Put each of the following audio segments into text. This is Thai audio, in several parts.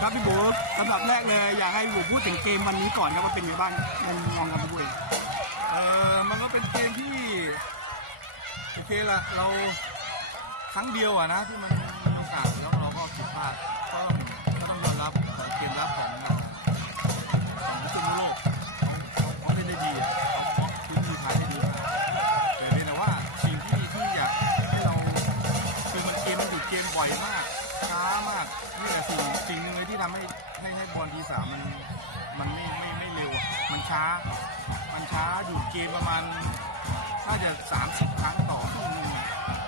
ครับพี่บูลำดับแรกเลยอยากให้พี่บูพูดถึงเกมวันนี้ก่อนครับว่าเป็นยังไงบ้างมองกับพี่บูเองเออมันก็เป็นเกมที่โอเคละเราครั้งเดียวอะนะที่มันมีโอกาสแล้วเราก็ผิดพลาดก็ นี่แหละสิ่งสิ่งหนึ่งเลยที่ทำให้ให้ให้บอลทีสามมันมันไม่ไม่ไม่เร็ว มันช้า มันช้าอยู่เกมประมาณน่าจะ 30 ครั้งต่อครึ่งหนึง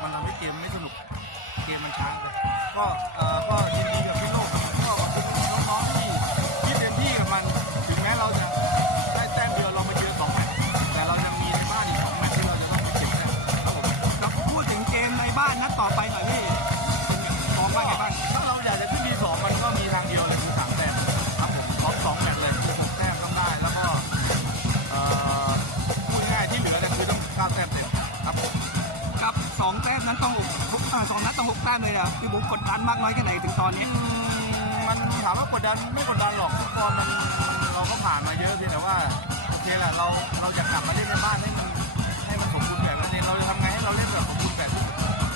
มันทำให้เกมไม่สนุก เกมมันช้าไปก็เอ่อก็ยินดี องแต้มนั้นต้องหกอ่าสองนัดต้องหกแต้มเลยนะพี่บูกดดันมากน้อยแค่ไหนถึงตอนนี้อืมมันถามว่ากดดันไม่กดดันหรอกเพราะมันเราก็ผ่านมาเยอะเพียงแต่ว่าโอเคแหละเราเราจะกลับมาเล่นในบ้านให้มันให้มันสมบูรณ์แบบนั่นเองเราจะทำไงให้เราเล่นแบบสมบูรณ์แบบที่สุด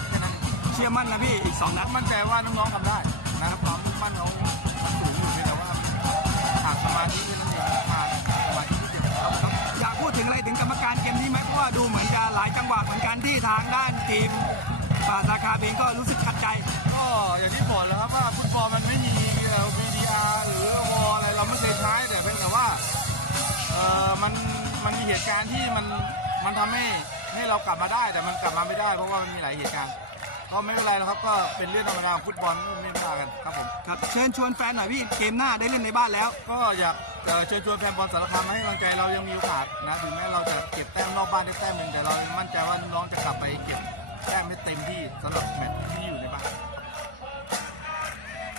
แค่นั้นเองเชื่อมั่นนะพี่อีกสองนัดมั่นใจว่าน้องๆทำได้นะครับความมุ่งมั่นน้องมันสูงอยู่เพียงแต่ว่าขาดสมาธิแค่นั้นเองขาดสมาธิที่เจ็บครับครับอยากพูดถึงอะไรถึงกรรมการเกมนี้ไหมเพราะว่าดูเหมือนจะหลายจังหวะเหมือนกันที่ทางด้าน ทีมป่าสาขาเองก็รู้สึกขัดใจ ก็อย่างที่บอกแล้วครับว่าฟุตบอลมันไม่มีเอ่อ VDR หรือวอลอะไรเราไม่เคยใช้แต่เพียงแต่ว่าเออมันมันมีเหตุการณ์ที่มันมันทำให้ให้เรากลับมาได้แต่มันกลับมาไม่ได้ เพราะว่ามันมีหลายเหตุการณ์ก็ไม่เป็นไรแล้วครับก็เป็นเรื่องธรรมดาของฟุตบอลไม่ว่ากันครับผมครับเชิญชวนแฟนหน่อยพี่เกมหน้าได้เล่นในบ้านแล้ว ก็อยากเอ่อเชิญชวนแฟนบอลสารคามมาให้กำลังใจเรายังมีโอกาสนะถึงแม้เราจะเก็บแต้มนอกบ้านได้แต้มหนึ่งแต่เรายังมั่นใจว่าน้องๆจะกลับไปเก็บ แต้มให้เต็มที่สำหรับแมตช์ที่อยู่